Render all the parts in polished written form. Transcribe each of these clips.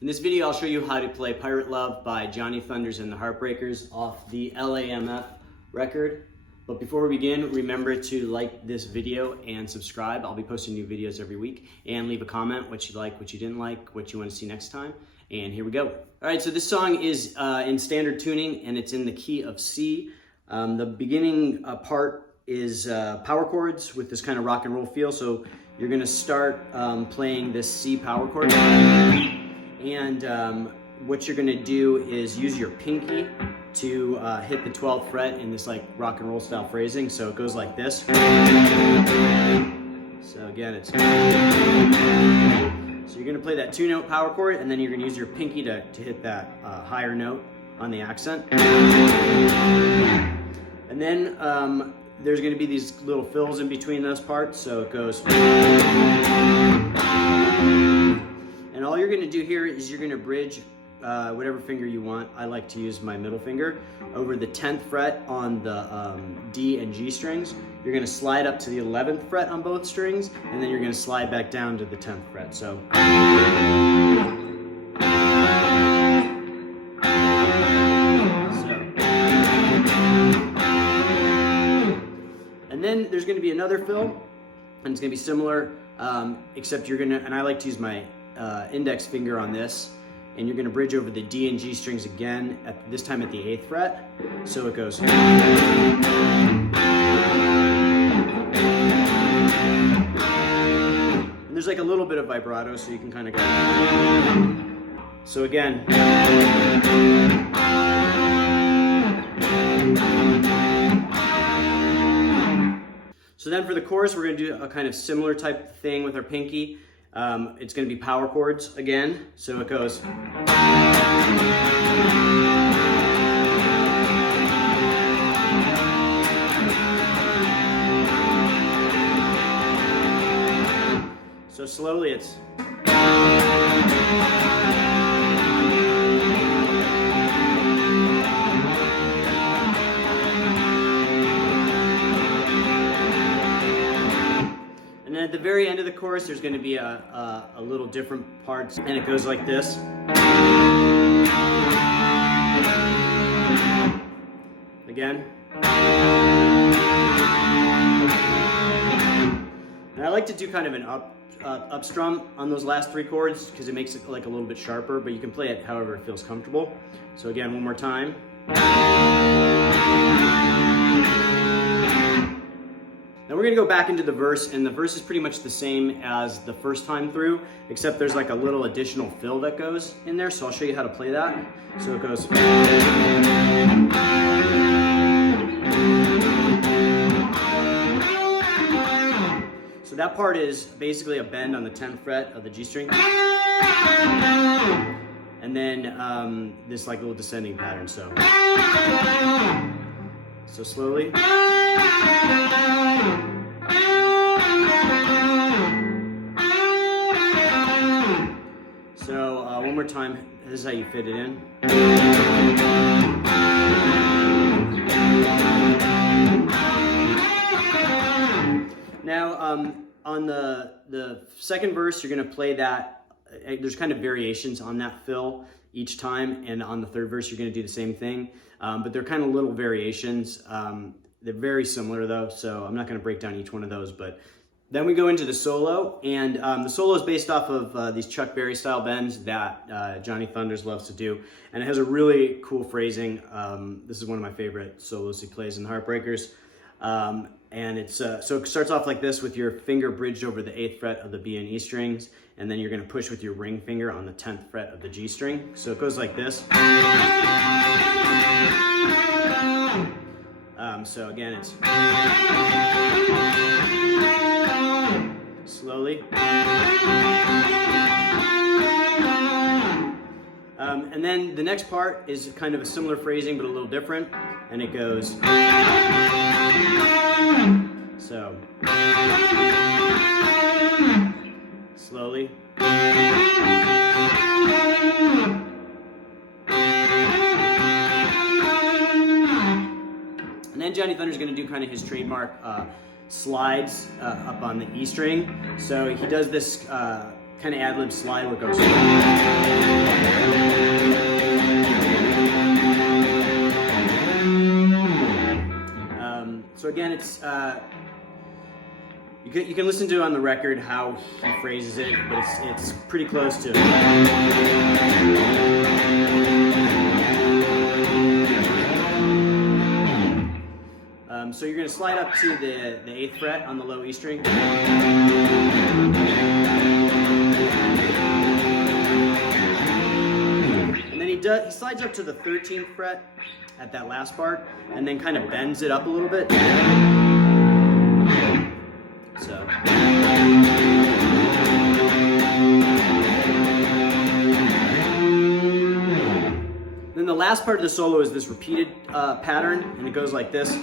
In this video, I'll show you how to play Pirate Love by Johnny Thunders and the Heartbreakers off the L.A.M.F record. But before we begin, remember to like this video and subscribe. I'll be posting new videos every week. And leave a comment, what you like, what you didn't like, what you want to see next time. And here we go. All right, so this song is in standard tuning, and it's in the key of C. The beginning part is power chords with this kind of rock and roll feel. So you're gonna start playing this C power chord. And what you're gonna do is use your pinky to hit the 12th fret in this like rock and roll style phrasing. So it goes like this. So again, it's... So you're gonna play that 2-note power chord, and then you're gonna use your pinky to hit that higher note on the accent. And then there's gonna be these little fills in between those parts, so it goes... And all you're gonna do here is you're gonna bridge whatever finger you want. I like to use my middle finger over the 10th fret on the D and G strings. You're gonna slide up to the 11th fret on both strings, and then you're gonna slide back down to the 10th fret. So. And then there's gonna be another fill, and it's gonna be similar, except you're gonna, and I like to use my index finger on this, and you're gonna bridge over the D and G strings again, this time at the 8th fret. So it goes. And there's like a little bit of vibrato, so you can kind of go. So again. So then for the chorus, we're gonna do a kind of similar type thing with our pinky. It's going to be power chords again, so it goes. So slowly it's. And then at the very end of the chorus, there's going to be a little different parts, and it goes like this. Again. And I like to do kind of an up strum on those last 3 chords because it makes it like a little bit sharper, but you can play it however it feels comfortable. So again, one more time. Now we're gonna go back into the verse, and the verse is pretty much the same as the first time through, except there's like a little additional fill that goes in there, so I'll show you how to play that. So it goes... So that part is basically a bend on the 10th fret of the G string. And then this like little descending pattern, so... So slowly. So one more time, this is how you fit it in. Now on the second verse, you're gonna play that, there's kind of variations on that fill each time, and on the third verse, you're gonna do the same thing, but they're kind of little variations. They're very similar though, so I'm not gonna break down each one of those, but then we go into the solo, and the solo is based off of these Chuck Berry style bends that Johnny Thunders loves to do, and it has a really cool phrasing. This is one of my favorite solos he plays in the Heartbreakers, and it's so it starts off like this with your finger bridged over the 8th fret of the B and E strings, and then you're gonna push with your ring finger on the 10th fret of the G string. So it goes like this. So again, it's slowly. And then the next part is kind of a similar phrasing, but a little different, and it goes. So slowly. And then Johnny Thunders is going to do kind of his trademark slides up on the E string. So he does this kind of ad-lib slide where it goes. again, it's you can listen to on the record how he phrases it, but it's pretty close to. So you're going to slide up to the 8th fret on the low E string. And then he slides up to the 13th fret at that last part, and then kind of bends it up a little bit. So. Then the last part of the solo is this repeated pattern, and it goes like this.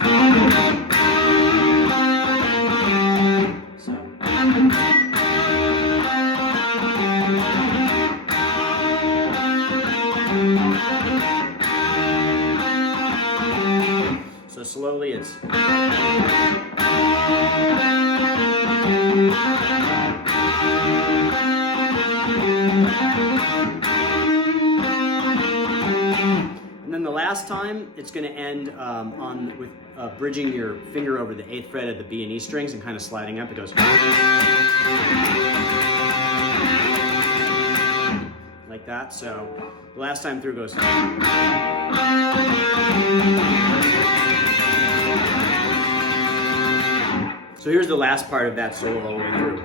So slowly it's. And then the last time, it's going to end with bridging your finger over the 8th fret of the B and E strings and kind of sliding up. It goes like that. So the last time through goes. So here's the last part of that solo all the way through.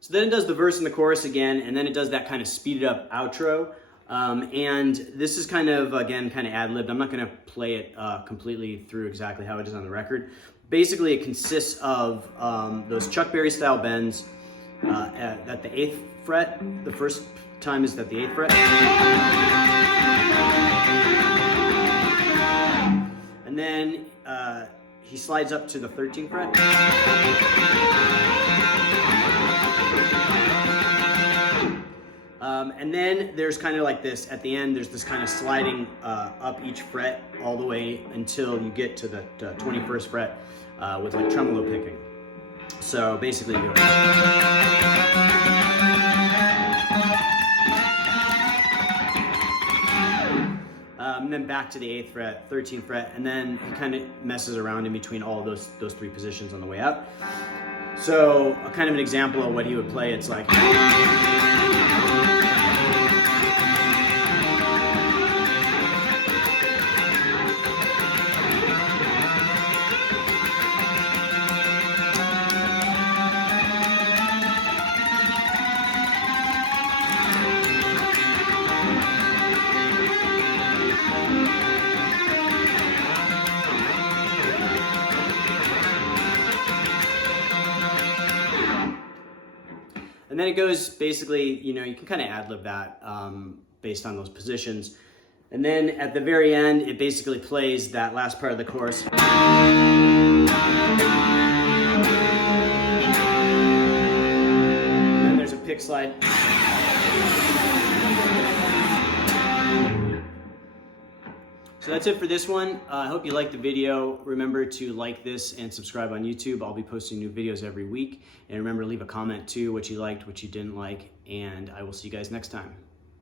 So then it does the verse and the chorus again, and then it does that kind of speeded up outro. And this is kind of, again, kind of ad-libbed. I'm not going to play it completely through exactly how it is on the record. Basically, it consists of those Chuck Berry style bends at the 8th fret. The first time is at the 8th fret. And then he slides up to the 13th fret. And then there's kind of like this, at the end, there's this kind of sliding up each fret all the way until you get to the 21st fret with like tremolo picking. So basically you go. And then back to the 8th fret, 13th fret, and then he kind of messes around in between all of those three positions on the way up. So kind of an example of what he would play, it's like. And then it goes basically, you know, you can kind of ad-lib that based on those positions. And then at the very end, it basically plays that last part of the chorus. And then there's a pick slide. So that's it for this one. I hope you liked the video. Remember to like this and subscribe on YouTube. I'll be posting new videos every week. And remember to leave a comment too, what you liked, what you didn't like, and I will see you guys next time.